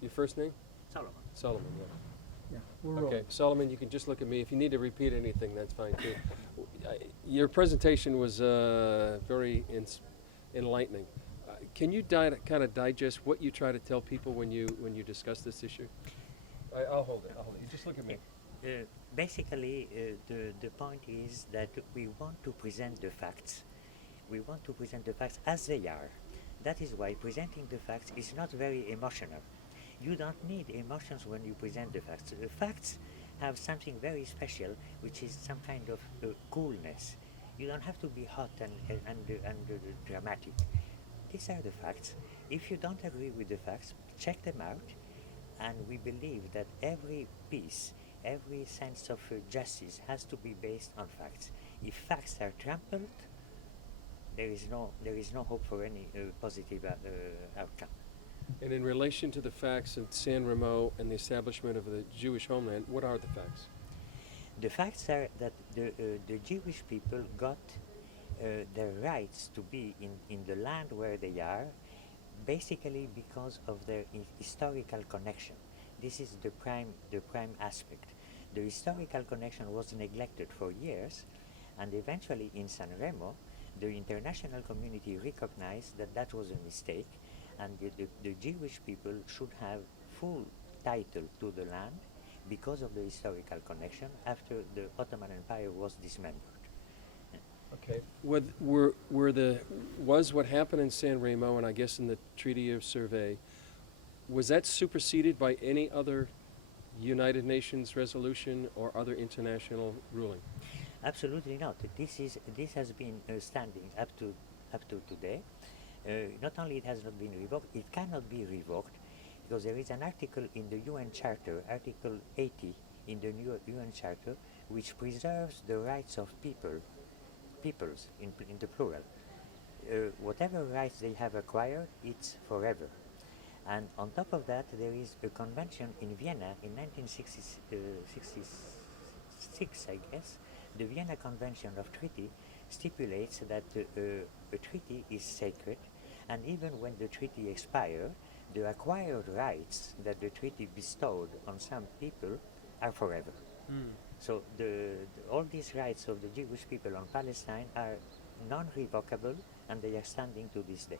Your first name? Salomon. Solomon, yeah. Yeah, we're Okay, rolling. Solomon, you can just look at me. If you need to repeat anything, that's fine too. Your presentation was very enlightening. Can you kind of digest what you try to tell people when you discuss this issue? I'll hold it. I'll hold it. You just look at me. Basically, the point is that we want to present the facts. We want to present the facts as they are. That is why presenting the facts is not very emotional. You don't need emotions when you present the facts. The facts have something very special, which is some kind of coolness. You don't have to be hot and dramatic. These are the facts. If you don't agree with the facts, check them out. And we believe that every peace, every sense of justice has to be based on facts. If facts are trampled, there is no hope for any positive outcome. And in relation to the facts of San Remo and the establishment of the Jewish homeland, what are the facts? The facts are that the Jewish people got their rights to be in the land where they are, basically because of their historical connection. This is the prime aspect. The historical connection was neglected for years, and eventually in San Remo, the international community recognized that that was a mistake, and the Jewish people should have full title to the land because of the historical connection after the Ottoman Empire was dismembered. Okay. Was what happened in San Remo and I guess in the Treaty of Survey, was that superseded by any other United Nations resolution or other international ruling? Absolutely not. This has been standing up to today. Not only it has not been revoked, it cannot be revoked because there is an article in the UN Charter, Article 80 in the new UN Charter, which preserves the rights of peoples in the plural. Whatever rights they have acquired, it's forever. And on top of that, there is a convention in Vienna in 1966, I guess. The Vienna Convention of Treaty stipulates that a treaty is sacred, and even when the treaty expires, the acquired rights that the treaty bestowed on some people are forever. So all these rights of the Jewish people on Palestine are non-revocable, and they are standing to this day.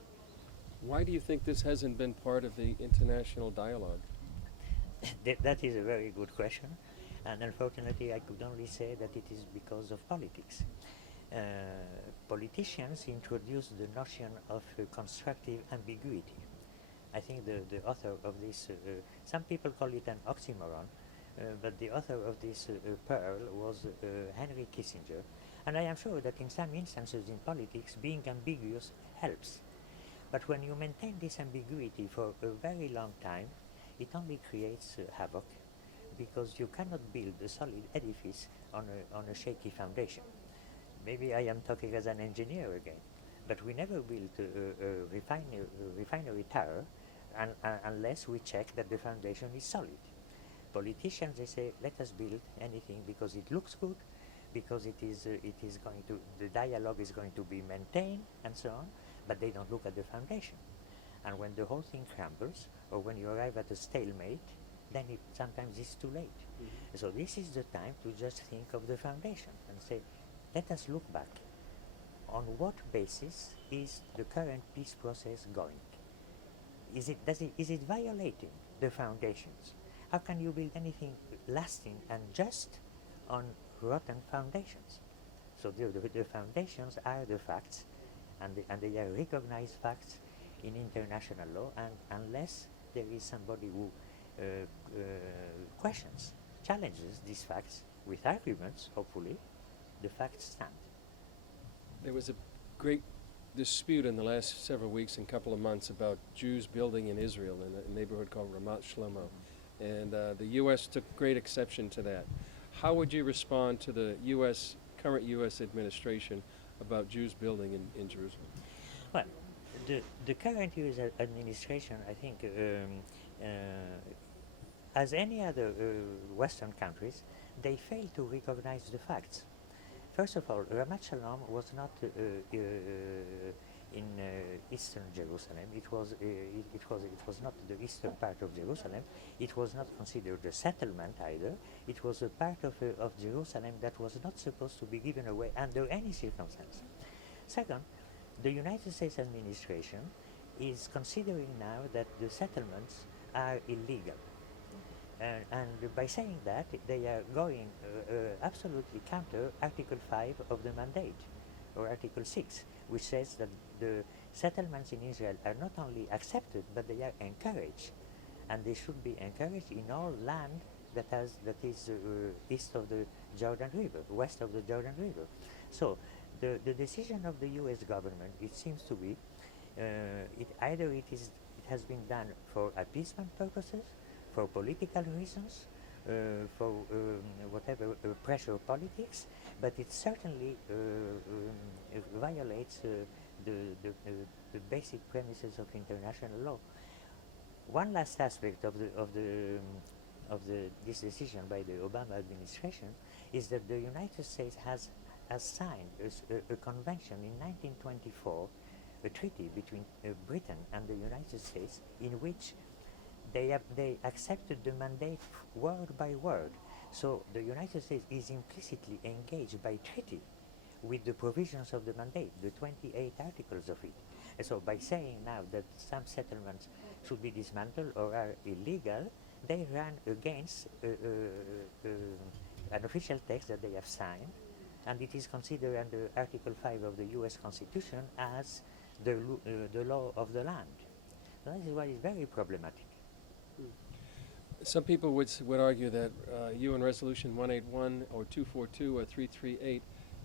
Why do you think this hasn't been part of the international dialogue? That is a very good question, and unfortunately, I could only say that it is because of politics. Politicians introduced the notion of constructive ambiguity. I think the author of this, some people call it an oxymoron, but the author of this pearl was Henry Kissinger, and I am sure that in some instances in politics, being ambiguous helps. But when you maintain this ambiguity for a very long time, it only creates havoc, because you cannot build a solid edifice on a shaky foundation. Maybe I am talking as an engineer again, but we never built a refinery tower unless we check that the foundation is solid. Politicians, they say, let us build anything because it looks good, because it is going to, the dialogue is going to be maintained, and so on, but they don't look at the foundation. And when the whole thing crumbles, or when you arrive at a stalemate, then it sometimes is too late. So this is the time to just think of the foundation and say, let us look back. On what basis is the current peace process going? Is it violating the foundations? How can you build anything lasting and just on rotten foundations? So the foundations are the facts, and they are recognized facts in international law, and unless there is somebody who questions, challenges these facts with arguments, hopefully, the facts stand. There was a great dispute in the last several weeks and couple of months about Jews building in Israel in a neighborhood called Ramat Shlomo. And the U.S. took great exception to that. How would you respond to the current U.S. administration about Jews building in Jerusalem? Well, the current U.S. administration, I think, as any other Western countries, they fail to recognize the facts. First of all, Ramat Shalom was not eastern Jerusalem. It was not the eastern part of Jerusalem. It was not considered a settlement either. It was a part of Jerusalem that was not supposed to be given away under any circumstance. Second, the United States administration is considering now that the settlements are illegal. And by saying that, they are going absolutely counter Article 5 of the mandate, or Article 6, which says that the settlements in Israel are not only accepted, but they are encouraged. And they should be encouraged in all land that is east of the Jordan River, west of the Jordan River. So the decision of the U.S. government, it seems to be, it has been done for appeasement purposes, for political reasons, for whatever pressure politics, but it certainly violates the basic premises of international law. One last aspect of this decision by the Obama administration is that the United States has signed a convention in 1924, a treaty between Britain and the United States, in which they accepted the mandate word by word. So the United States is implicitly engaged by treaty with the provisions of the mandate, the 28 articles of it. And so by saying now that some settlements should be dismantled or are illegal, they run against an official text that they have signed, and it is considered under Article 5 of the U.S. Constitution as the law of the land. So that is why it's very problematic. Some people would argue that UN Resolution 181 or 242 or 338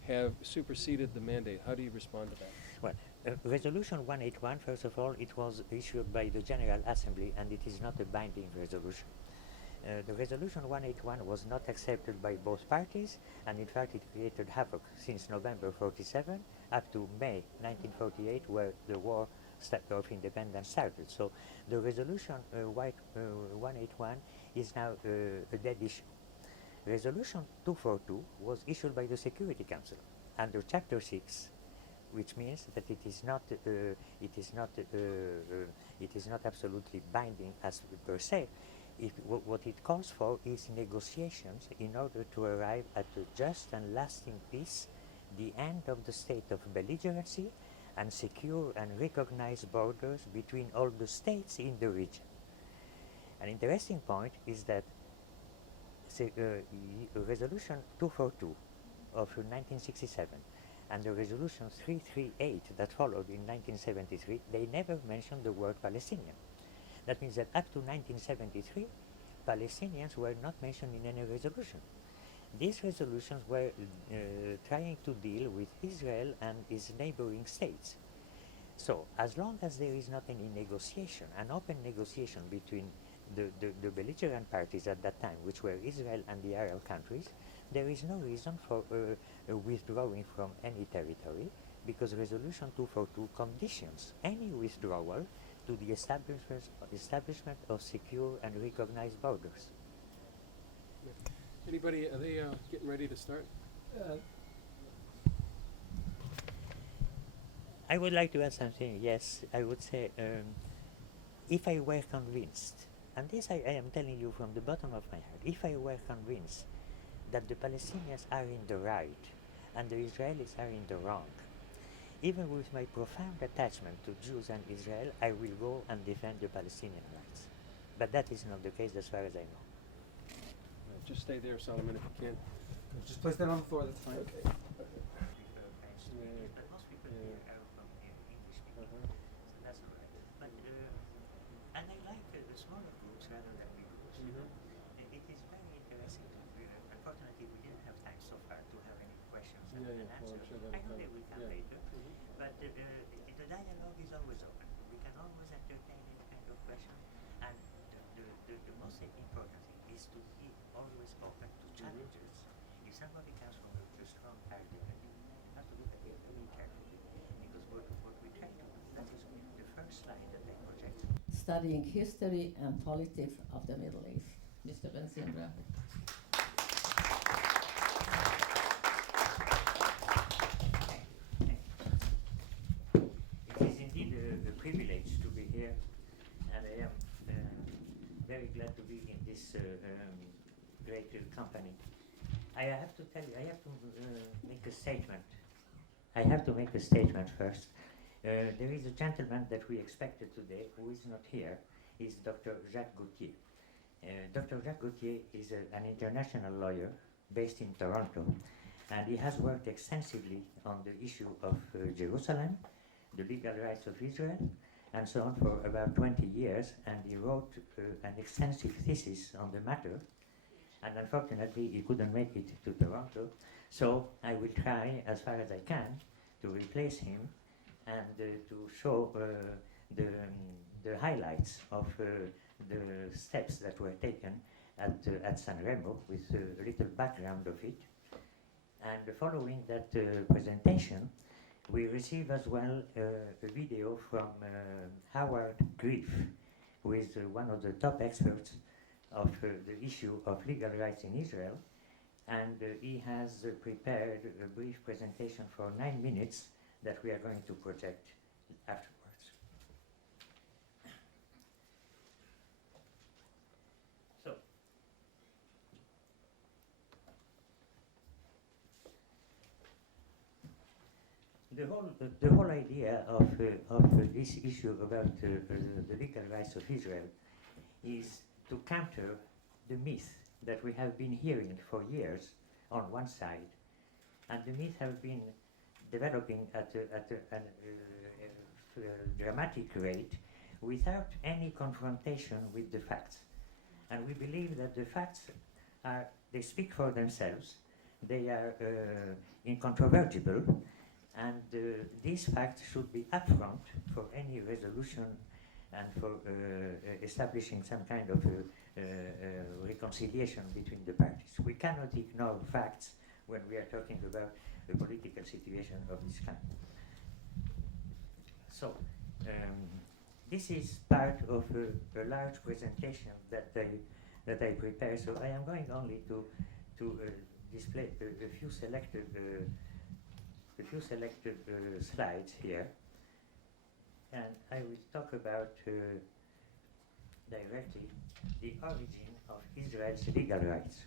have superseded the mandate. How do you respond to that? Well, Resolution 181, first of all, it was issued by the General Assembly, and it is not a binding resolution. The Resolution 181 was not accepted by both parties, and in fact it created havoc since November 47 up to May 1948, where the war of independence started. So the Resolution 181 is now a dead issue. Resolution 242 was issued by the Security Council under Chapter 6, which means that it is not absolutely binding as per se. What it calls for is negotiations in order to arrive at a just and lasting peace, the end of the state of belligerency, and secure and recognized borders between all the states in the region. An interesting point is that Resolution 242 of 1967 and the Resolution 338 that followed in 1973, they never mentioned the word Palestinian. That means that up to 1973, Palestinians were not mentioned in any resolution. These resolutions were trying to deal with Israel and its neighboring states. So, as long as there is not any negotiation, an open negotiation between the belligerent parties at that time, which were Israel and the Arab countries, there is no reason for withdrawing from any territory, because Resolution 242 conditions any withdrawal to the establishment of secure and recognized borders. Anybody, are they getting ready to start? I would like to add something. Yes, I would say, if I were convinced, and this I am telling you from the bottom of my heart, if I were convinced that the Palestinians are in the right and the Israelis are in the wrong, even with my profound attachment to Jews and Israel, I will go and defend the Palestinian rights. But that is not the case as far as I know. Just stay there, Salomon, if you can. Just place that on the floor, that's fine. Okay. But most people here are from English speaking, so that's all right. But and I like the smaller groups rather than big groups. You know, it is very interesting. Unfortunately, we didn't have time so far to have any questions and Well, I'm answers. sure I know they will come later, Mhm. but the dialogue is always open. We can always entertain any kind of question, and the most important thing is to be always open to challenges. If somebody comes from a strong argument, you have to look at it very carefully, because what we try to do, that is the first slide that I project. Studying history and politics of the Middle East. Mr. Benzimra. It's very glad to be in this great company. I have to tell you, I have to make a statement. I have to make a statement first. There is a gentleman that we expected today who is not here. Is Dr. Jacques Gauthier. Dr. Jacques Gauthier is an international lawyer based in Toronto, and he has worked extensively on the issue of Jerusalem, the legal rights of Israel, and so on for about 20 years, and he wrote an extensive thesis on the matter, and unfortunately he couldn't make it to Toronto, so I will try as far as I can to replace him and to show the highlights of the steps that were taken at San Remo with a little background of it. And following that presentation, we receive as well a video from Howard Grief, who is one of the top experts of the issue of legal rights in Israel, and he has prepared a brief presentation for 9 minutes that we are going to project afterwards. So, the whole idea of this issue about the legal rights of Israel is to counter the myth that we have been hearing for years on one side, and the myth has been developing at a dramatic rate without any confrontation with the facts. And we believe that the facts they speak for themselves, they are incontrovertible, and these facts should be upfront for any resolution and for establishing some kind of reconciliation between the parties. We cannot ignore facts when we are talking about a political situation of this kind. So, this is part of a large presentation that I prepared. So I am going only to display a few selected slides here, and I will talk about directly the origin of Israel's legal rights.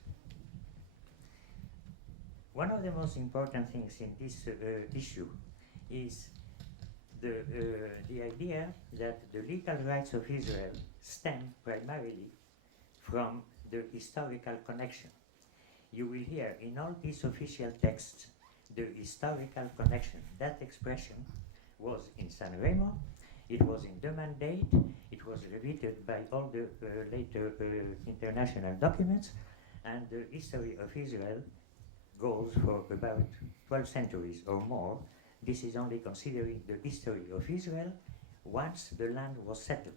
One of the most important things in this issue is the idea that the legal rights of Israel stem primarily from the historical connection. You will hear in all these official texts the historical connection. That expression was in San Remo, it was in the mandate, it was repeated by all the later international documents, and the history of Israel goes for about 12 centuries or more. This is only considering the history of Israel once the land was settled.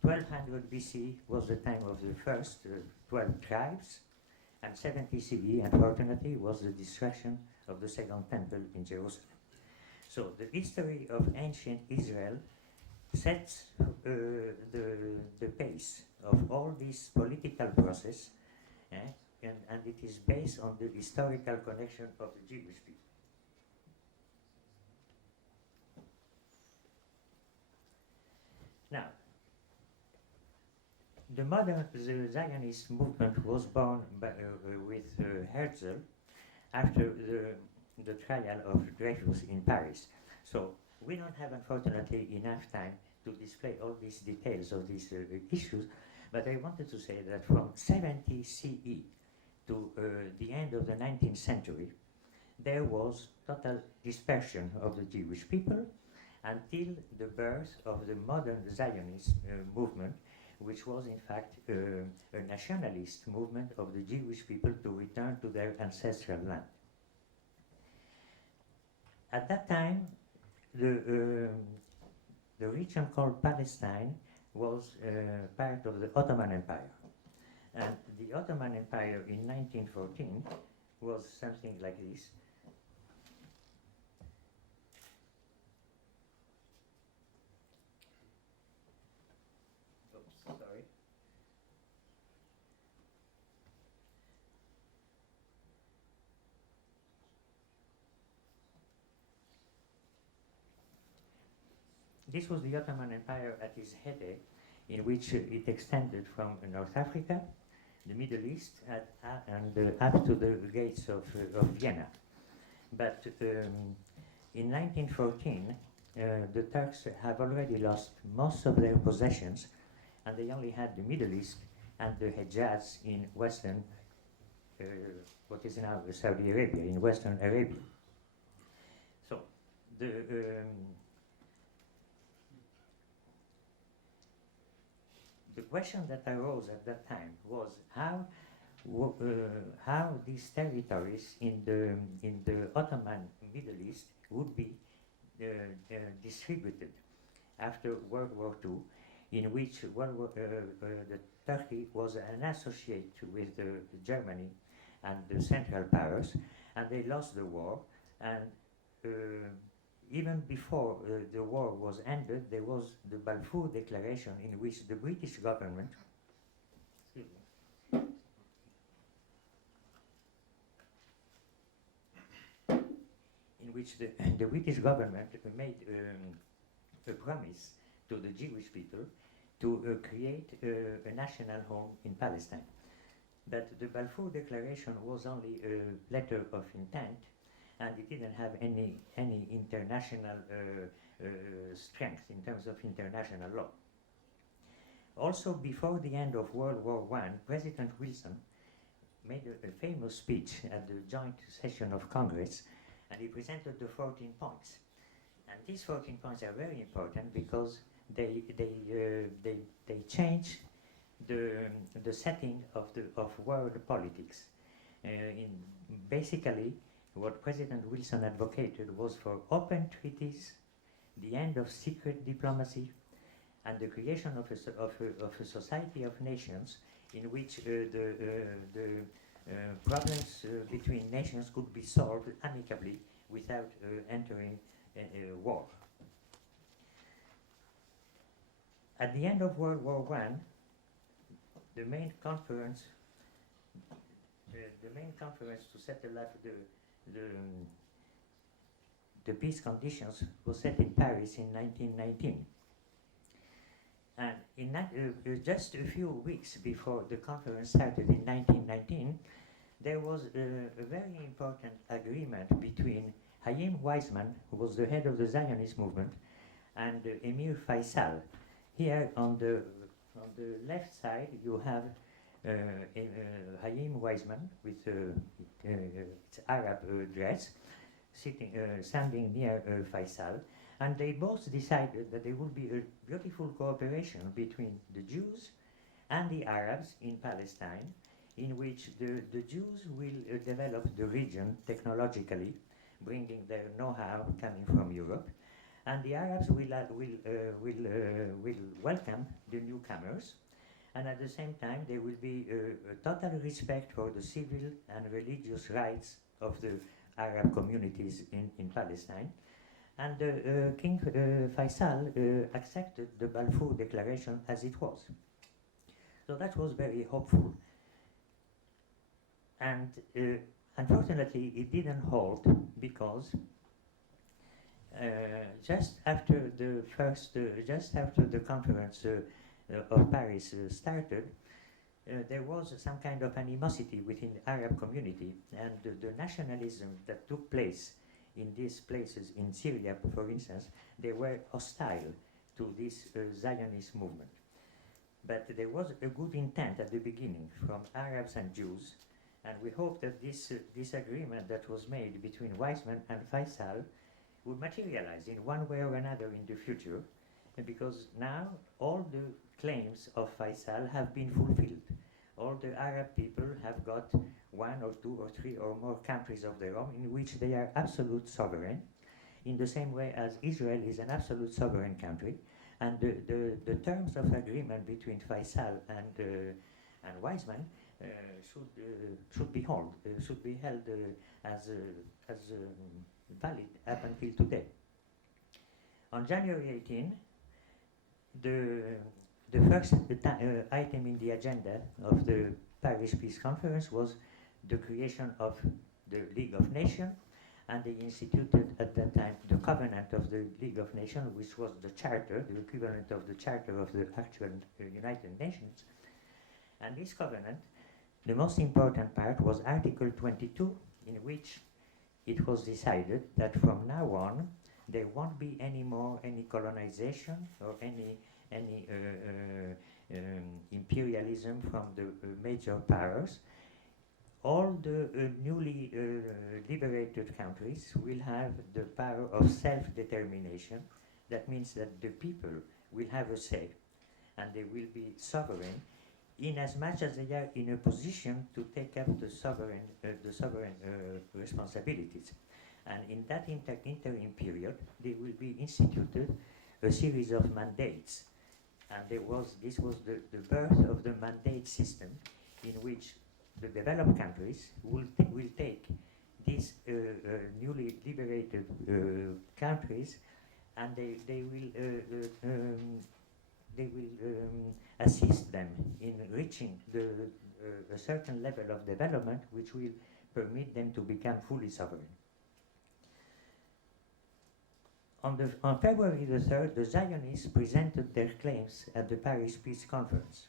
1200 BC was the time of the first 12 tribes, and 70 CE, unfortunately, was the destruction of the Second Temple in Jerusalem. So the history of ancient Israel sets the pace of all this political process, and it is based on the historical connection of the Jewish people. Now, the Zionist movement was born with Herzl after the trial of Dreyfus in Paris. So we don't have, unfortunately, enough time to display all these details of these issues, but I wanted to say that from 70 CE to the end of the 19th century, there was total dispersion of the Jewish people until the birth of the modern Zionist movement, which was in fact a nationalist movement of the Jewish people to return to their ancestral land. At that time, the region called Palestine was part of the Ottoman Empire. And the Ottoman Empire in 1914 was something like this. Oops, sorry. This was the Ottoman Empire at its heyday, in which it extended from North Africa, the Middle East, and up to the gates of Vienna. But in 1914, the Turks have already lost most of their possessions, and they only had the Middle East and the Hejaz in western, what is now Saudi Arabia, in western Arabia. So the question that arose at that time was how these territories in the Ottoman Middle East would be distributed after World War II, in which the Turkey was an associate with Germany and the Central Powers, and they lost the war. And even before the war was ended, there was the Balfour Declaration, in which the British government, in which the British government made a promise to the Jewish people to create a national home in Palestine. But the Balfour Declaration was only a letter of intent, and it didn't have any international strength in terms of international law. Also, before the end of World War I, President Wilson made a famous speech at the joint session of Congress, and he presented the 14 points. And these 14 points are very important because they change the setting of world politics. Basically, what President Wilson advocated was for open treaties, the end of secret diplomacy, and the creation of a society of nations in which the problems between nations could be solved amicably without entering war. At the end of World War I, the main conference to settle up the peace conditions was set in Paris in 1919. And in just a few weeks before the conference started in 1919, there was a very important agreement between Haim Weizmann, who was the head of the Zionist movement, and Emir Faisal. Here on the left side, you have Haim Weizmann with its Arab dress, standing near Faisal, and they both decided that there would be a beautiful cooperation between the Jews and the Arabs in Palestine, in which the Jews will develop the region technologically, bringing their know-how coming from Europe, and the Arabs will welcome the newcomers, and at the same time there will be a total respect for the civil and religious rights of the Arab communities in Palestine. And King Faisal accepted the Balfour Declaration as it was. So that was very hopeful. And unfortunately, it didn't hold because just after the conference of Paris started, there was some kind of animosity within the Arab community, and the nationalism that took place in these places in Syria, for instance, they were hostile to this Zionist movement. But there was a good intent at the beginning from Arabs and Jews, and we hope that this agreement that was made between Weizmann and Faisal would materialize in one way or another in the future, because now all the claims of Faisal have been fulfilled. All the Arab people have got 1 or 2 or 3 or more countries of their own in which they are absolute sovereign, in the same way as Israel is an absolute sovereign country. And the terms of agreement between Faisal and Weizmann should be held as valid up until today. On January 18, the first item in the agenda of the Paris Peace Conference was the creation of the League of Nations and they instituted at that time the Covenant of the League of Nations, which was the charter, the equivalent of the charter of the actual United Nations. And this covenant, the most important part was Article 22, in which it was decided that from now on there won't be any more any colonization or any imperialism from the major powers. All the newly liberated countries will have the power of self-determination. That means that the people will have a say and they will be sovereign in as much as they are in a position to take up the sovereign responsibilities. And in that interim period, there will be instituted a series of mandates. And this was the birth of the mandate system, in which the developed countries will take these newly liberated countries, and they will assist them in reaching a certain level of development which will permit them to become fully sovereign. On February the 3rd, the Zionists presented their claims at the Paris Peace Conference.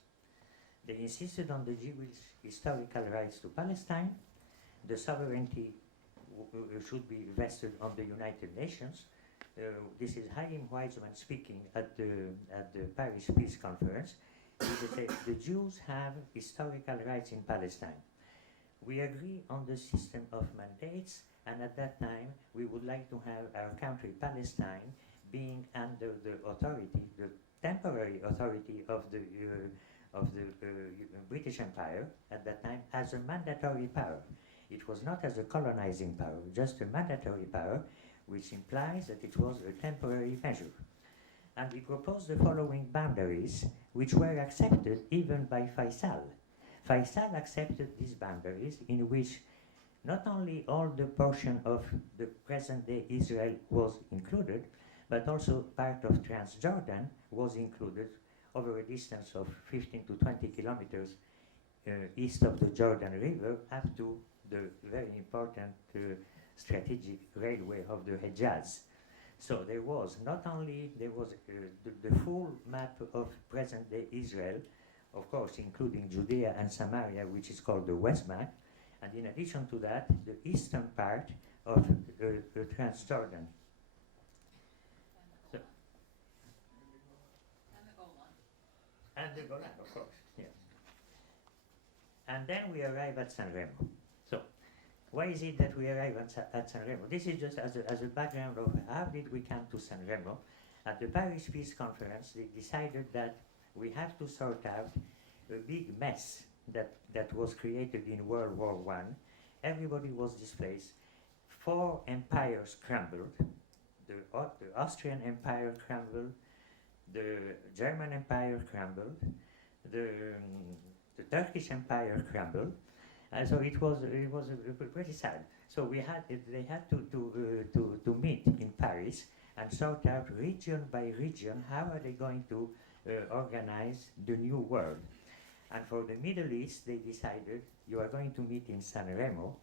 They insisted on the Jewish historical rights to Palestine. The sovereignty should be vested on the United Nations. This is Chaim Weizmann speaking at the Paris Peace Conference. He said, the Jews have historical rights in Palestine. We agree on the system of mandates, and at that time we would like to have our country Palestine being under the authority, the temporary authority of the British Empire at that time, as a mandatory power. It was not as a colonizing power, just a mandatory power, which implies that it was a temporary measure. And we proposed the following boundaries, which were accepted even by Faisal. Faisal accepted these boundaries, in which not only all the portion of the present-day Israel was included, but also part of Transjordan was included over a distance of 15 to 20 kilometers east of the Jordan River, up to the very important strategic railway of the Hejaz. So there was not only the full map of present-day Israel, of course including Judea and Samaria, which is called the West Bank, and in addition to that, the eastern part of the Transjordan. So, and the Golan, of course, yes. And then we arrive at San Remo. So, why is it that we arrive at San Remo? This is just as a background of how did we come to San Remo. At the Paris Peace Conference, they decided that we have to sort out a big mess that was created in World War I. Everybody was displaced. 4 empires crumbled. The Austrian Empire crumbled. The German Empire crumbled. The Turkish Empire crumbled. So it was pretty sad. So they had to meet in Paris and sort out region by region how are they going to organize the new world. And for the Middle East, they decided you are going to meet in San Remo,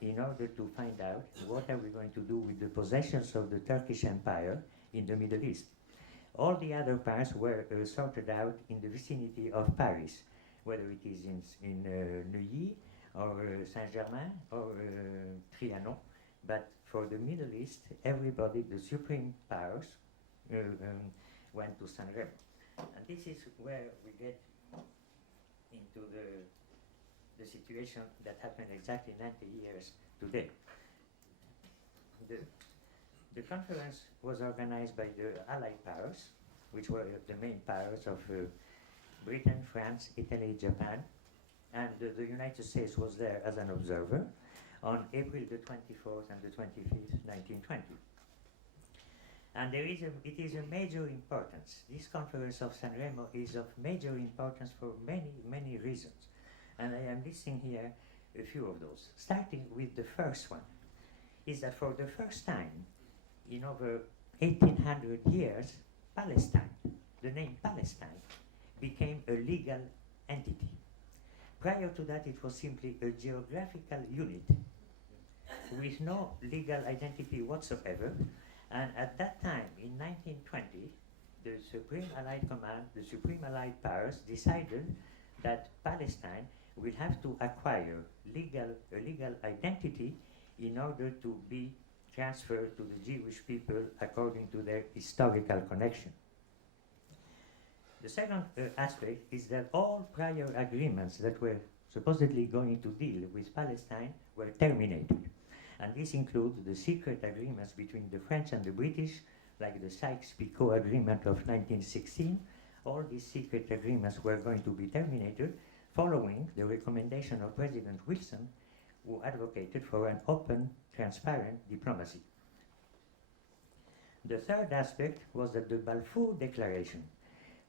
in order to find out what are we going to do with the possessions of the Turkish Empire in the Middle East. All the other parts were sorted out in the vicinity of Paris, whether it is in Neuilly or Saint-Germain or Trianon. But for the Middle East, everybody, the supreme powers, went to San Remo. And this is where we get into the situation that happened exactly 90 years today. The conference was organized by the Allied powers, which were the main powers of Britain, France, Italy, Japan, and the United States was there as an observer on April the 24th and the 25th, 1920. And it is a major importance. This conference of San Remo is of major importance for many, many reasons. And I am listing here a few of those. Starting with the first one, is that for the first time in over 1800 years, Palestine, the name Palestine, became a legal entity. Prior to that, it was simply a geographical unit. with no legal identity whatsoever. And at that time, in 1920, the Supreme Allied Command, the Supreme Allied Powers decided that Palestine will have to acquire a legal identity in order to be transferred to the Jewish people according to their historical connection. The second aspect is that all prior agreements that were supposedly going to deal with Palestine were terminated. And this includes the secret agreements between the French and the British, like the Sykes-Picot Agreement of 1916. All these secret agreements were going to be terminated following the recommendation of President Wilson, who advocated for an open, transparent diplomacy. The third aspect was that the Balfour Declaration,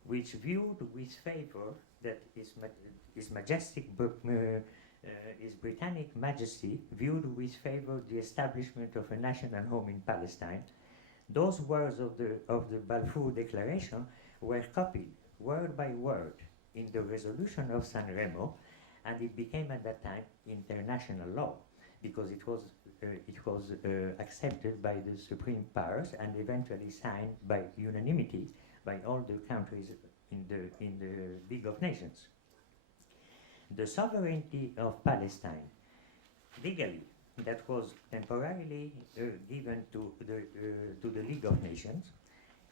which viewed with favor that His Majestic His Britannic Majesty viewed with favor the establishment of a national home in Palestine. Those words of the Balfour Declaration were copied word by word in the resolution of San Remo, and it became at that time international law because it was accepted by the Supreme Powers and eventually signed by unanimity by all the countries in the League of Nations. The sovereignty of Palestine, legally, that was temporarily given to the League of Nations,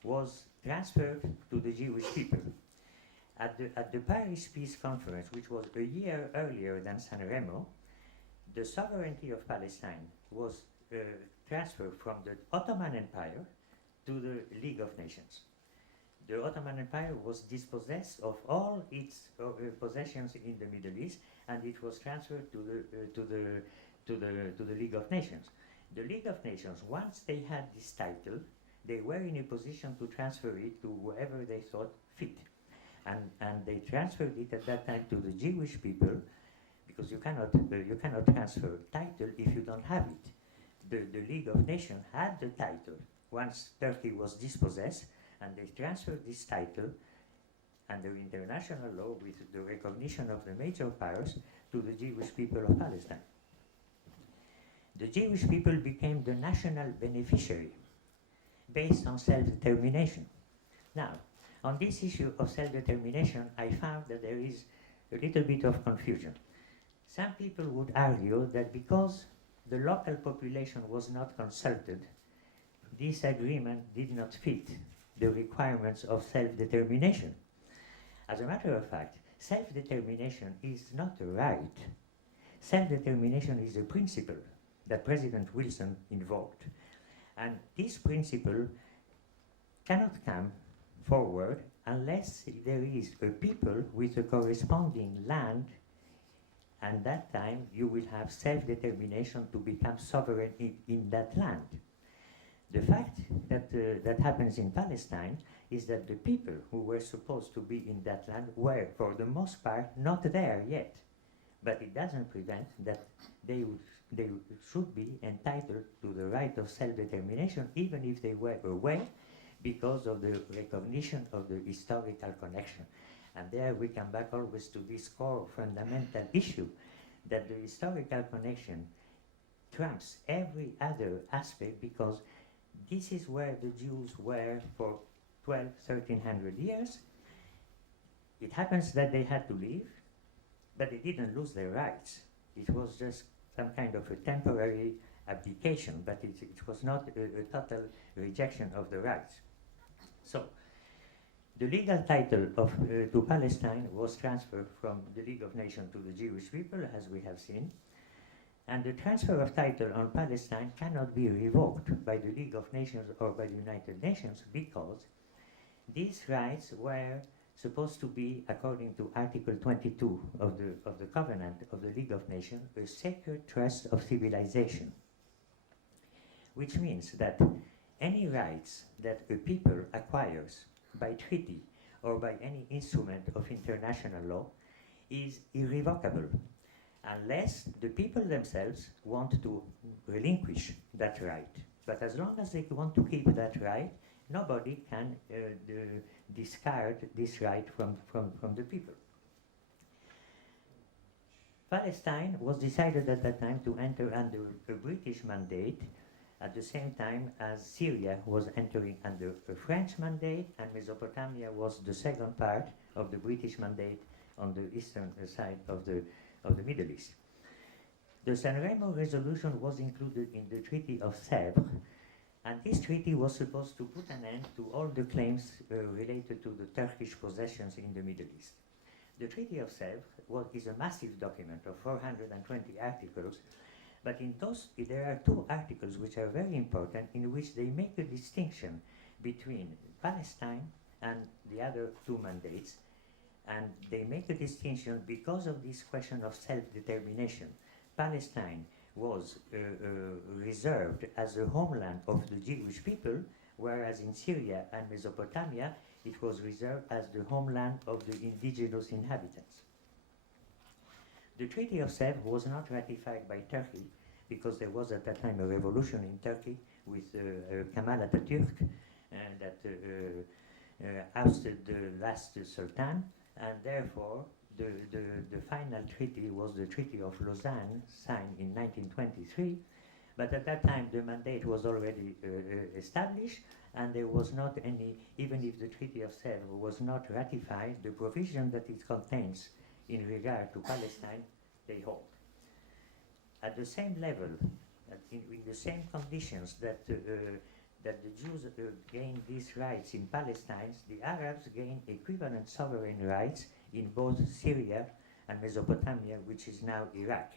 was transferred to the Jewish people. At the Paris Peace Conference, which was a year earlier than San Remo, the sovereignty of Palestine was transferred from the Ottoman Empire to the League of Nations. The Ottoman Empire was dispossessed of all its possessions in the Middle East, and it was transferred to the League of Nations. The League of Nations, once they had this title, they were in a position to transfer it to whoever they thought fit. And they transferred it at that time to the Jewish people, because you cannot transfer title if you don't have it. The League of Nations had the title once Turkey was dispossessed, and they transferred this title under international law with the recognition of the major powers to the Jewish people of Palestine. The Jewish people became the national beneficiary based on self-determination. Now, on this issue of self-determination, I found that there is a little bit of confusion. Some people would argue that because the local population was not consulted, this agreement did not fit the requirements of self-determination. As a matter of fact, self-determination is not a right. Self-determination is a principle that President Wilson invoked. And this principle cannot come forward unless there is a people with a corresponding land, and that time you will have self-determination to become sovereign in that land. The fact that that happens in Palestine is that the people who were supposed to be in that land were, for the most part, not there yet. But it doesn't prevent that they should be entitled to the right of self-determination, even if they were away, because of the recognition of the historical connection. And there we come back always to this core fundamental issue, that the historical connection trumps every other aspect, because this is where the Jews were for 1300 years. It happens that they had to leave, but they didn't lose their rights. It was just some kind of a temporary abdication, but it was not a total rejection of the rights. So, the legal title to Palestine was transferred from the League of Nations to the Jewish people, as we have seen. And the transfer of title on Palestine cannot be revoked by the League of Nations or by the United Nations, because these rights were supposed to be, according to Article 22 of the Covenant of the League of Nations, a sacred trust of civilization, which means that any rights that a people acquires by treaty or by any instrument of international law is irrevocable, unless the people themselves want to relinquish that right. But as long as they want to keep that right, nobody can discard this right from the people. Palestine was decided at that time to enter under a British mandate at the same time as Syria was entering under a French mandate, and Mesopotamia was the second part of the British mandate on the eastern side of the Middle East. The San Remo resolution was included in the Treaty of Sèvres, and this treaty was supposed to put an end to all the claims related to the Turkish possessions in the Middle East. The Treaty of Sèvres is a massive document of 420 articles, but in those there are two articles which are very important, in which they make a distinction between Palestine and the other two mandates, and they make a distinction because of this question of self-determination. Palestine was reserved as a homeland of the Jewish people, whereas in Syria and Mesopotamia it was reserved as the homeland of the indigenous inhabitants. The Treaty of Sèvres was not ratified by Turkey because there was at that time a revolution in Turkey with Kemal Atatürk that ousted the last sultan, and therefore the final treaty was the Treaty of Lausanne, signed in 1923, but at that time the mandate was already established, and there was not any, even if the Treaty of Sèvres was not ratified, the provision that it contains in regard to Palestine, they hold. At the same level, in the same conditions that the Jews gained these rights in Palestine, the Arabs gained equivalent sovereign rights in both Syria and Mesopotamia, which is now Iraq.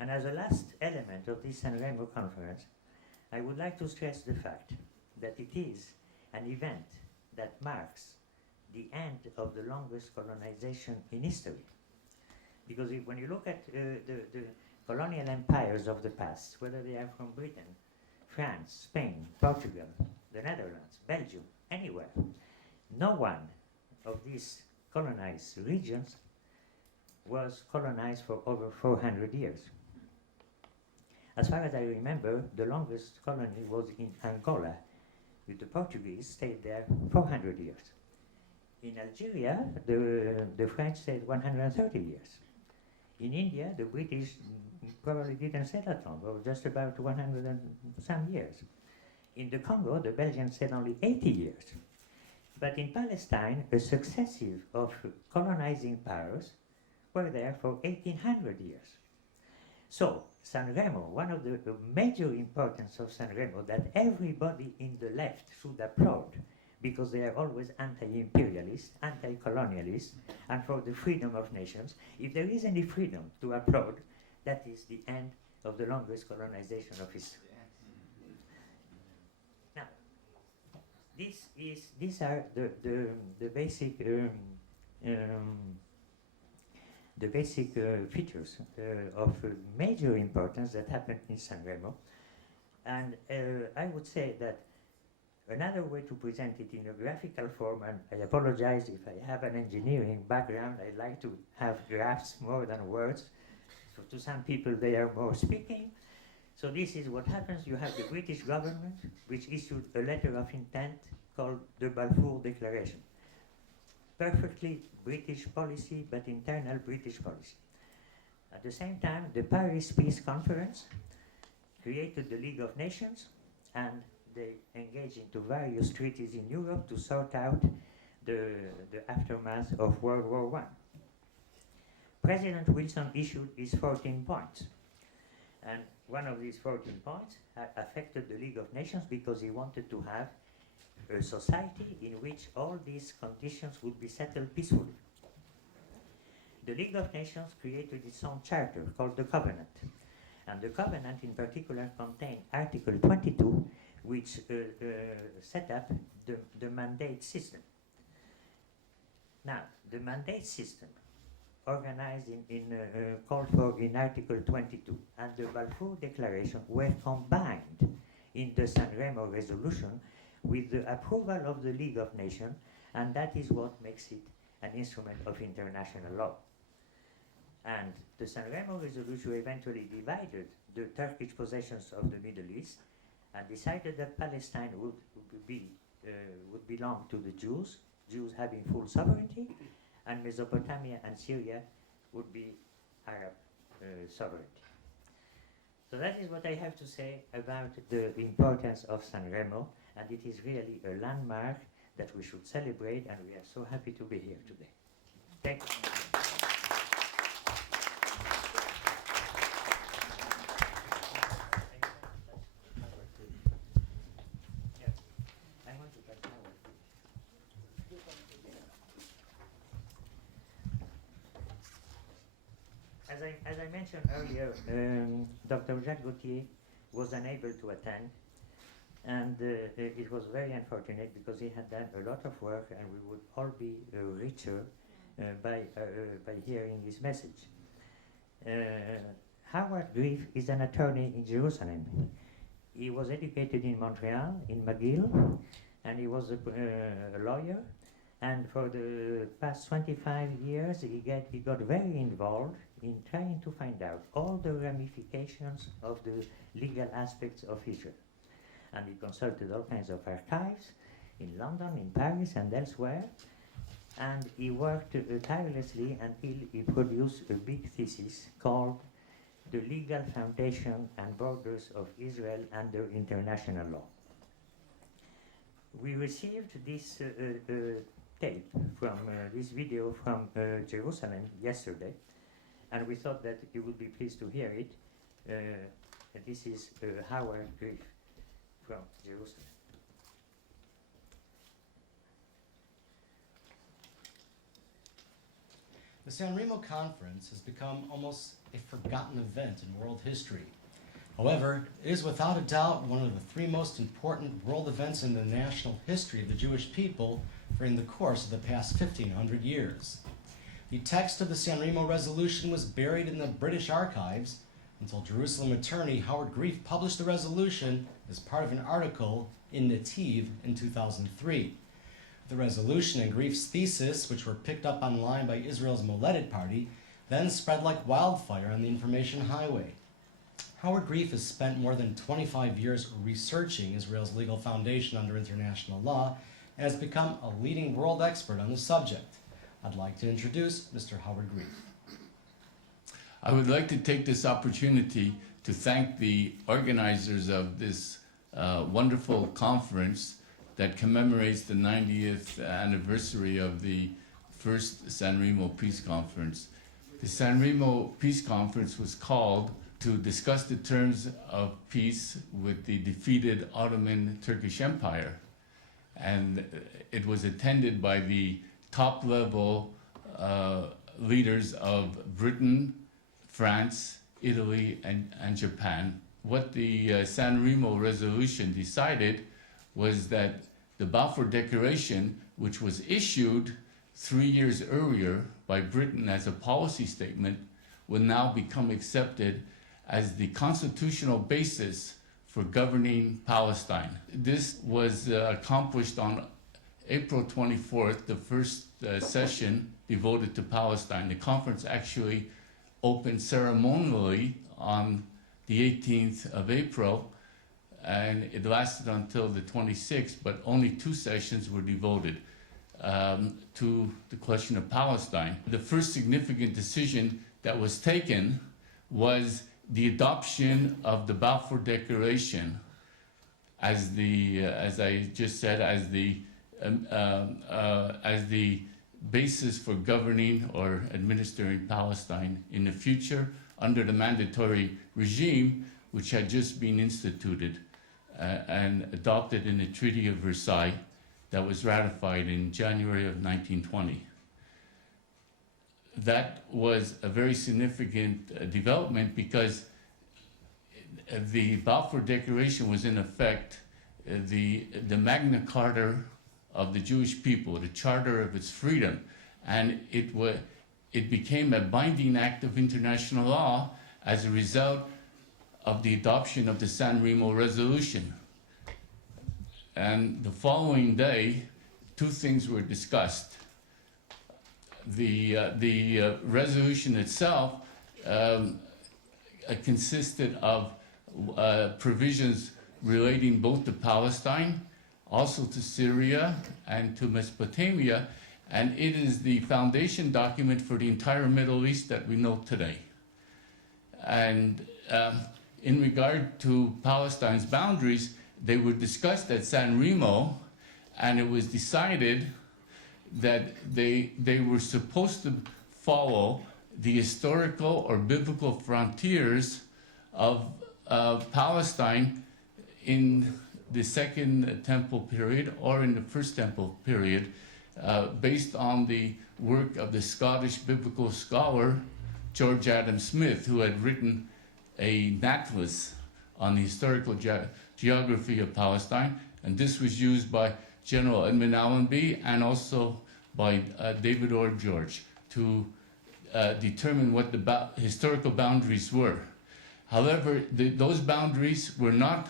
And as a last element of this San Remo conference, I would like to stress the fact that it is an event that marks the end of the longest colonization in history. Because when you look at the colonial empires of the past, whether they are from Britain, France, Spain, Portugal, the Netherlands, Belgium, anywhere, no one of these colonized regions was colonized for over 400 years. As far as I remember, the longest colony was in Angola, with the Portuguese stayed there 400 years. In Algeria, the French stayed 130 years. In India, the British probably didn't stay that long, or just about 100 and some years. In the Congo, the Belgians stayed only 80 years. But in Palestine, a successive of colonizing powers were there for 1800 years. So, San Remo, one of the major importance of San Remo that everybody in the left should applaud, because they are always anti-imperialist, anti-colonialist, and for the freedom of nations. If there is any freedom to applaud, that is the end of the longest colonization of history. Now, these are the basic features of major importance that happened in San Remo, and I would say that another way to present it in a graphical form, and I apologize if I have an engineering background, I like to have graphs more than words. So to some people they are more speaking. So this is what happens. You have the British government, which issued a letter of intent called the Balfour Declaration. Perfectly British policy, but internal British policy. At the same time, the Paris Peace Conference created the League of Nations, and they engaged into various treaties in Europe to sort out the aftermath of World War I. President Wilson issued his 14 points. And one of these 14 points affected the League of Nations because he wanted to have a society in which all these conditions would be settled peacefully. The League of Nations created its own charter called the Covenant. And the Covenant in particular contained Article 22, which set up the mandate system. Now, the mandate system, organized called for in Article 22, and the Balfour Declaration were combined in the San Remo resolution with the approval of the League of Nations, and that is what makes it an instrument of international law. And the San Remo resolution eventually divided the Turkish possessions of the Middle East and decided that Palestine would belong to the Jews having full sovereignty, and Mesopotamia and Syria would be Arab sovereignty. So that is what I have to say about the importance of San Remo, and it is really a landmark that we should celebrate, and we are so happy to be here today. Thank you. I want to touch Howard. As I mentioned earlier, Dr. Jacques Gauthier was unable to attend, and it was very unfortunate because he had done a lot of work, and we would all be richer by hearing his message. Howard Grief is an attorney in Jerusalem. He was educated in Montreal, in McGill, and he was a lawyer. And for the past 25 years, he got very involved in trying to find out all the ramifications of the legal aspects of Israel. And he consulted all kinds of archives in London, in Paris, and elsewhere. And he worked tirelessly until he produced a big thesis called The Legal Foundation and Borders of Israel Under International Law. We received this tape from this video from Jerusalem yesterday, and we thought that you would be pleased to hear it. This is Howard Grief from Jerusalem. The San Remo Conference has become almost a forgotten event in world history. However, it is without a doubt one of the three most important world events in the national history of the Jewish people during the course of the past 1,500 years. The text of the San Remo resolution was buried in the British archives until Jerusalem attorney Howard Grief published the resolution as part of an article in Nativ in 2003. The resolution and Grief's thesis, which were picked up online by Israel's Moledet Party, then spread like wildfire on the information highway. Howard Grief has spent more than 25 years researching Israel's legal foundation under international law and has become a leading world expert on the subject. I'd like to introduce Mr. Howard Grief. I would like to take this opportunity to thank the organizers of this wonderful conference that commemorates the 90th anniversary of the first San Remo Peace Conference. The San Remo Peace Conference was called to discuss the terms of peace with the defeated Ottoman Turkish Empire. And it was attended by the top-level leaders of Britain, France, Italy, and Japan. What the San Remo resolution decided was that the Balfour Declaration, which was issued 3 years earlier by Britain as a policy statement, will now become accepted as the constitutional basis for governing Palestine. This was accomplished on April 24th, the first session devoted to Palestine. The conference actually opened ceremonially on the 18th of April, and it lasted until the 26th, but only 2 sessions were devoted to the question of Palestine. The first significant decision that was taken was the adoption of the Balfour Declaration as the, as I just said, as the basis for governing or administering Palestine in the future under the mandatory regime which had just been instituted and adopted in the Treaty of Versailles that was ratified in January of 1920. That was a very significant development because the Balfour Declaration was in effect the Magna Carta of the Jewish people, the charter of its freedom, and it became a binding act of international law as a result of the adoption of the San Remo resolution. And the following day, 2 things were discussed. The resolution itself consisted of provisions relating both to Palestine, also to Syria and to Mesopotamia, and it is the foundation document for the entire Middle East that we know today. And in regard to Palestine's boundaries, they were discussed at San Remo, and it was decided that they were supposed to follow the historical or biblical frontiers of Palestine in the Second Temple period or in the First Temple period, based on the work of the Scottish biblical scholar George Adam Smith, who had written a atlas on the historical geography of Palestine, and this was used by General Edmund Allenby and also by David Orr George to determine what the historical boundaries were. However, those boundaries were not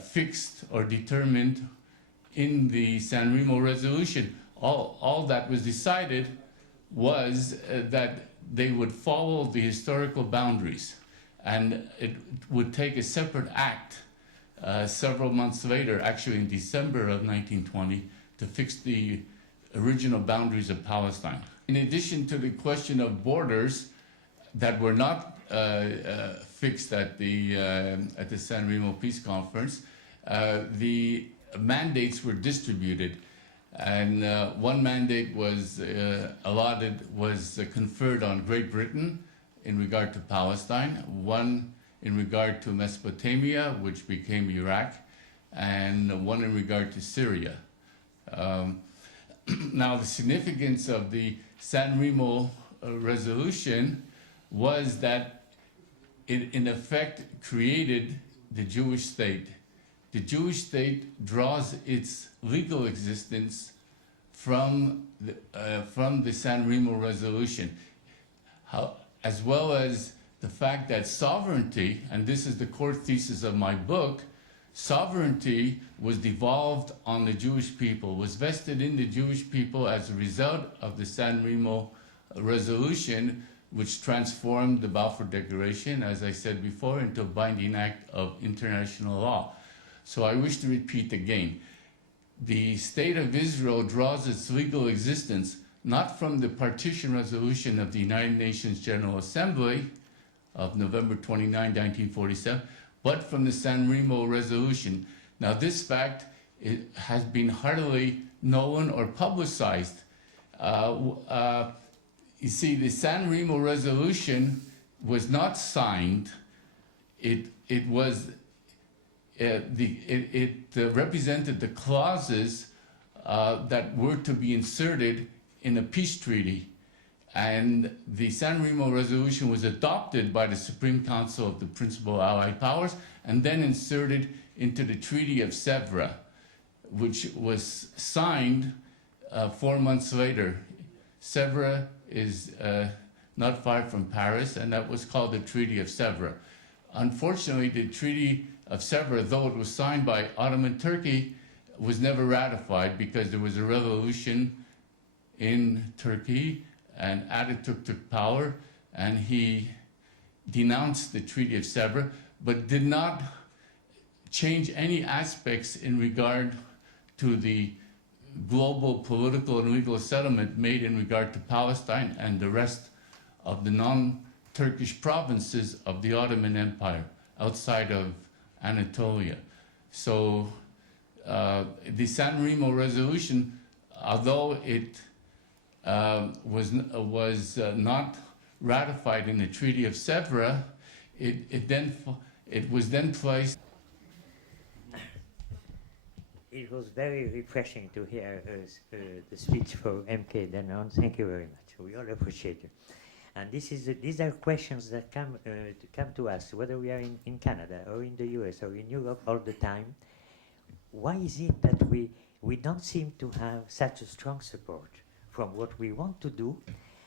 fixed or determined in the San Remo resolution. All that was decided was that they would follow the historical boundaries, and it would take a separate act several months later, actually in December of 1920, to fix the original boundaries of Palestine. In addition to the question of borders that were not fixed at the San Remo Peace Conference, the mandates were distributed, and one mandate was conferred on Great Britain in regard to Palestine, one in regard to Mesopotamia, which became Iraq, and one in regard to Syria. Now, the significance of the San Remo resolution was that it, in effect, created the Jewish state. The Jewish state draws its legal existence from the San Remo resolution, as well as the fact that sovereignty, and this is the core thesis of my book, sovereignty was devolved on the Jewish people, was vested in the Jewish people as a result of the San Remo resolution, which transformed the Balfour Declaration, as I said before, into a binding act of international law. So I wish to repeat again, the State of Israel draws its legal existence not from the partition resolution of the United Nations General Assembly of November 29, 1947, but from the San Remo resolution. Now, this fact has been hardly known or publicized. You see, the San Remo resolution was not signed. It represented the clauses that were to be inserted in a peace treaty. And the San Remo resolution was adopted by the Supreme Council of the principal Allied powers and then inserted into the Treaty of Sèvres, which was signed 4 months later. Sèvres is not far from Paris, and that was called the Treaty of Sèvres. Unfortunately, the Treaty of Sèvres, though it was signed by Ottoman Turkey, was never ratified because there was a revolution in Turkey, and Ataturk took power, and he denounced the Treaty of Sèvres, but did not change any aspects in regard to the global political and legal settlement made in regard to Palestine and the rest of the non-Turkish provinces of the Ottoman Empire outside of Anatolia. So the San Remo resolution, although it was not ratified in the Treaty of Sèvres, it was then placed. It was very refreshing to hear the speech for MK Denon. Thank you very much. We all appreciate it. And these are questions that come to us, whether we are in Canada or in the US or in Europe all the time. Why is it that we don't seem to have such a strong support from what we want to do,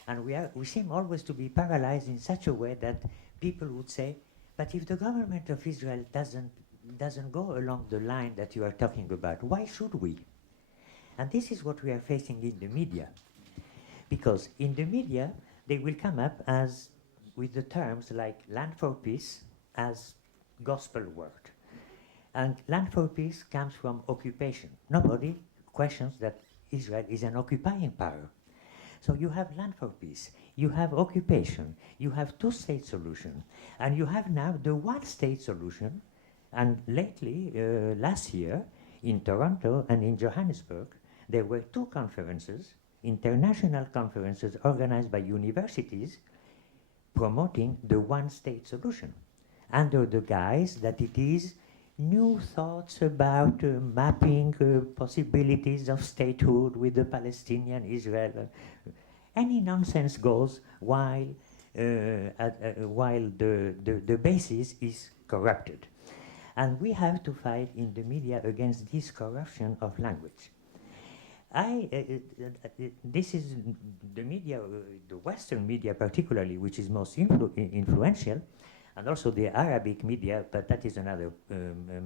and we seem always to be paralyzed in such a way that people would say, but if the government of Israel doesn't go along the line that you are talking about, why should we? And this is what we are facing in the media. Because in the media, they will come up as with the terms like land for peace as gospel word. And land for peace comes from occupation. Nobody questions that Israel is an occupying power. So you have land for peace, you have occupation, you have two-state solution, and you have now the one-state solution. And lately, last year, in Toronto and in Johannesburg, there were two conferences, international conferences organized by universities, promoting the one-state solution, under the guise that it is new thoughts about mapping possibilities of statehood with the Palestinian Israel. Any nonsense goes while the basis is corrupted. And we have to fight in the media against this corruption of language. This is the media, the Western media particularly, which is most influential, and also the Arabic media, but that is another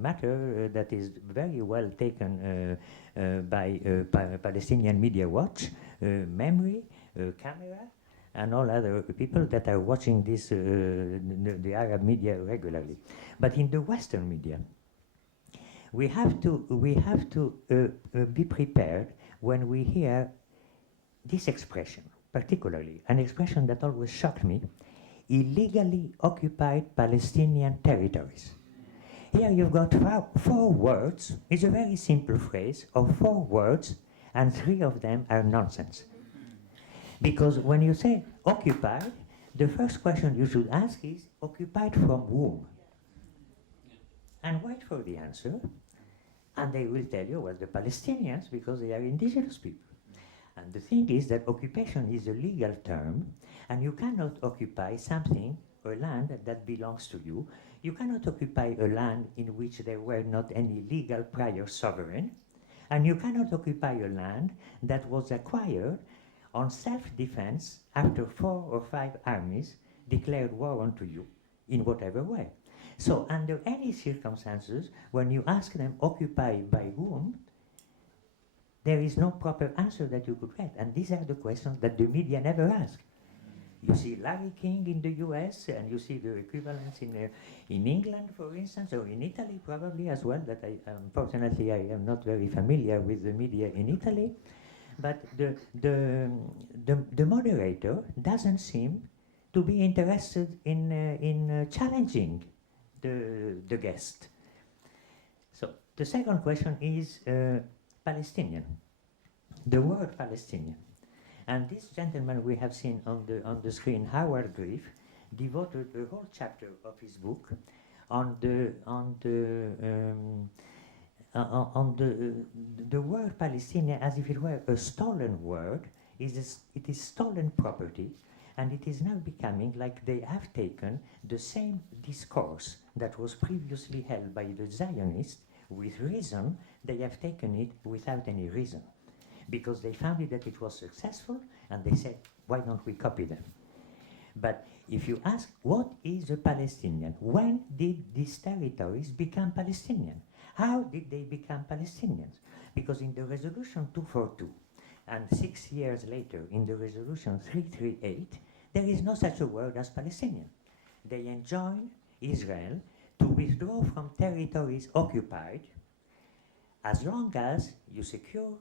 matter that is very well taken by Palestinian Media Watch, Memory, Camera, and all other people that are watching this, the Arab media regularly. But in the Western media, we have to be prepared when we hear this expression, particularly an expression that always shocked me: illegally occupied Palestinian territories. Here you've got four words. It's a very simple phrase of 4 words, and 3 of them are nonsense. Because when you say occupied, the first question you should ask is, occupied from whom? And wait for the answer, and they will tell you, well, the Palestinians, because they are indigenous people. And the thing is that occupation is a legal term, and you cannot occupy something, a land that belongs to you. You cannot occupy a land in which there were not any legal prior sovereign, and you cannot occupy a land that was acquired on self-defense after 4 or 5 armies declared war onto you in whatever way. So under any circumstances, when you ask them occupied by whom, there is no proper answer that you could get. And these are the questions that the media never ask. You see Larry King in the US, and you see the equivalents in England, for instance, or in Italy probably as well, that unfortunately I am not very familiar with the media in Italy. But the moderator doesn't seem to be interested in challenging the guest. So the second question is Palestinian, the word Palestinian. And this gentleman we have seen on the screen, Howard Grief, devoted a whole chapter of his book on the word Palestinian as if it were a stolen word. It is stolen property, and it is now becoming like they have taken the same discourse that was previously held by the Zionists with reason. They have taken it without any reason, because they found it that it was successful, and they said, why don't we copy them? But if you ask, what is a Palestinian? When did these territories become Palestinian? How did they become Palestinians? Because in the resolution 242, and 6 years later in the resolution 338, there is no such a word as Palestinian. They enjoin Israel to withdraw from territories occupied as long as you secure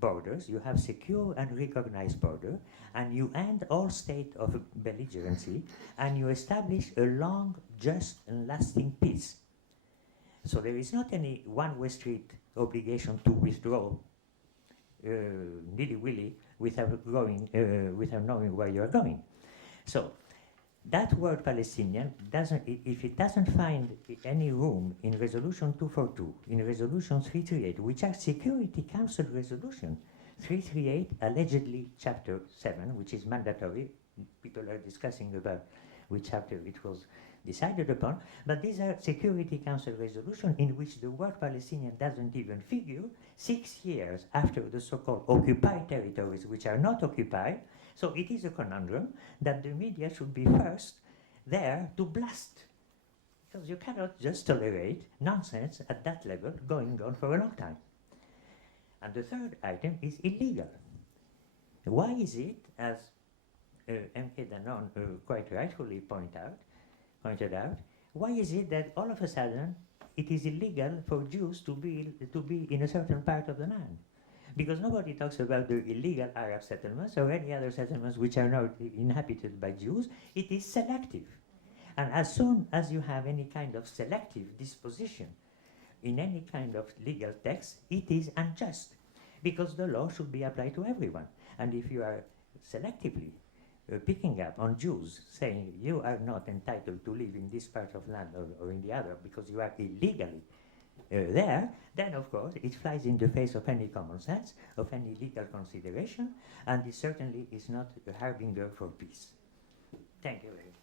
borders, you have secure and recognized border, and you end all state of belligerency, and you establish a long, just, and lasting peace. So there is not any one-way street obligation to withdraw nilly-willy without knowing where you are going. So that word Palestinian doesn't, if it doesn't find any room in Resolution 242, in Resolution 338, which are Security Council resolution, 338 allegedly Chapter 7, which is mandatory. People are discussing about which chapter it was decided upon, but these are Security Council resolutions in which the word Palestinian doesn't even figure 6 years after the so-called occupied territories, which are not occupied. So it is a conundrum that the media should be first there to blast, because you cannot just tolerate nonsense at that level going on for a long time. And the third item is illegal. Why is it, as M.K. Danon quite rightfully pointed out, why is it that all of a sudden it is illegal for Jews to be in a certain part of the land? Because nobody talks about the illegal Arab settlements or any other settlements which are not inhabited by Jews. It is selective. And as soon as you have any kind of selective disposition in any kind of legal text, it is unjust, because the law should be applied to everyone. And if you are selectively picking up on Jews, saying you are not entitled to live in this part of land or in the other because you are illegally there, then of course it flies in the face of any common sense, of any legal consideration, and it certainly is not a harbinger for peace. Thank you very much.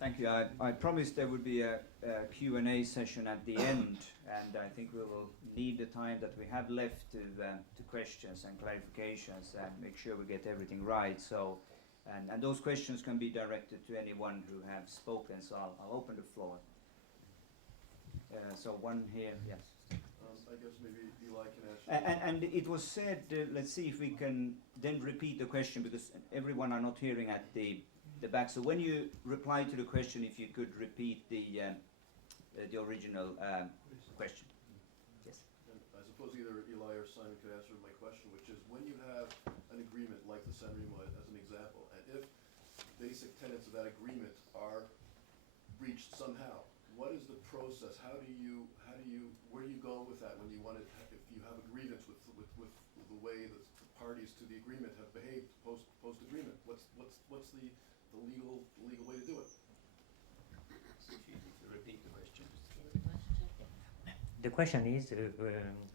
Thank you. I promised there would be a Q&A session at the end, and I think we will need the time that we have left to questions and clarifications and make sure we get everything right. So, and those questions can be directed to anyone who have spoken. So I'll open the floor. So one here, yes. I guess maybe Eli can answer. And it was said. Let's see if we can then repeat the question, because everyone are not hearing at the back. So when you reply to the question, if you could repeat the original question. Yes. And I suppose either Eli or Simon could answer my question, which is when you have an agreement like the San Remo as an example, and if basic tenets of that agreement are breached somehow, what is the process? Where do you go with that when you want to, if you have a grievance with the way that the parties to the agreement have behaved post agreement? What's the legal way to do it? Repeat the question. The question is,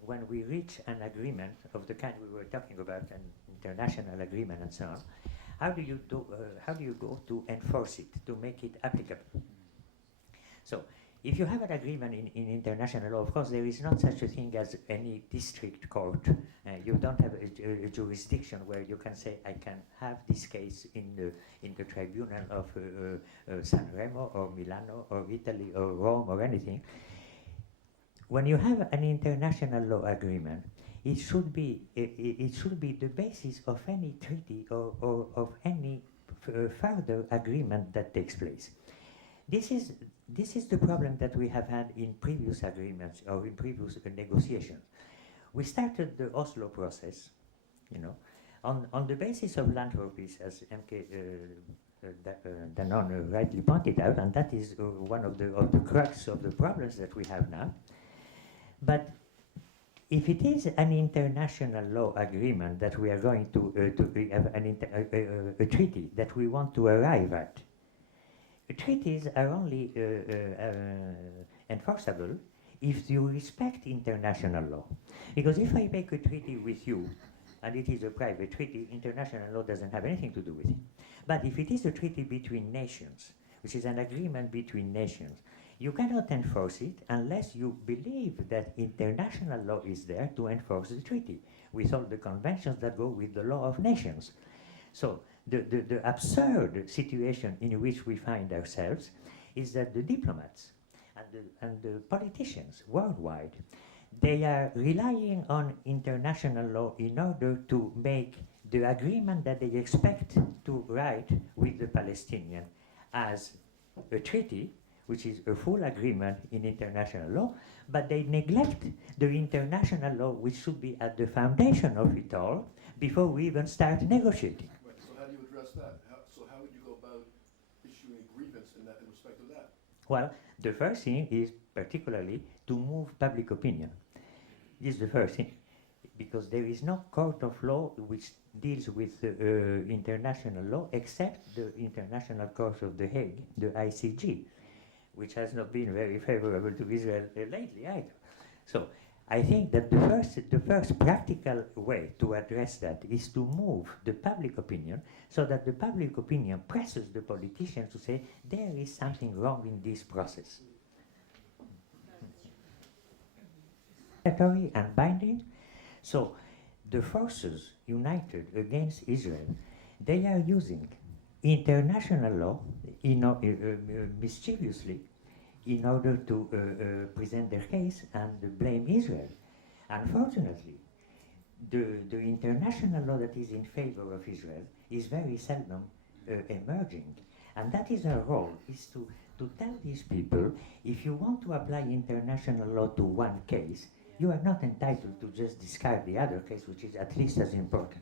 when we reach an agreement of the kind we were talking about, an international agreement and so on, how do you go to enforce it, to make it applicable? So, if you have an agreement in international law, of course, there is not such a thing as any district court. You don't have a jurisdiction where you can say, I can have this case in the tribunal of San Remo or Milano or Italy or Rome or anything. When you have an international law agreement, it should be the basis of any treaty or of any further agreement that takes place. This is the problem that we have had in previous agreements or in previous negotiations. We started the Oslo process, on the basis of philanthropies, as MK Danon rightly pointed out, and that is one of the crux of the problems that we have now. But if it is an international law agreement that we are going to have a treaty that we want to arrive at, treaties are only enforceable if you respect international law. Because if I make a treaty with you, and it is a private treaty, international law doesn't have anything to do with it. But if it is a treaty between nations, which is an agreement between nations, you cannot enforce it unless you believe that international law is there to enforce the treaty, with all the conventions that go with the law of nations. So the absurd situation in which we find ourselves is that the diplomats and the politicians worldwide, they are relying on international law in order to make the agreement that they expect to write with the Palestinian as a treaty, which is a full agreement in international law, but they neglect the international law which should be at the foundation of it all before we even start negotiating. Right. So how do you address that? How would you go about issuing a grievance in respect of that? Well, the first thing is particularly to move public opinion. This is the first thing, because there is no court of law which deals with international law except the International Court of The Hague, the ICJ, which has not been very favorable to Israel lately either. So I think that the first practical way to address that is to move the public opinion so that the public opinion presses the politicians to say there is something wrong in this process. And binding. So the forces united against Israel, they are using international law mischievously in order to present their case and blame Israel. Unfortunately, the international law that is in favor of Israel is very seldom emerging. And that is our role, is to tell these people, if you want to apply international law to one case, you are not entitled to just discard the other case, which is at least as important.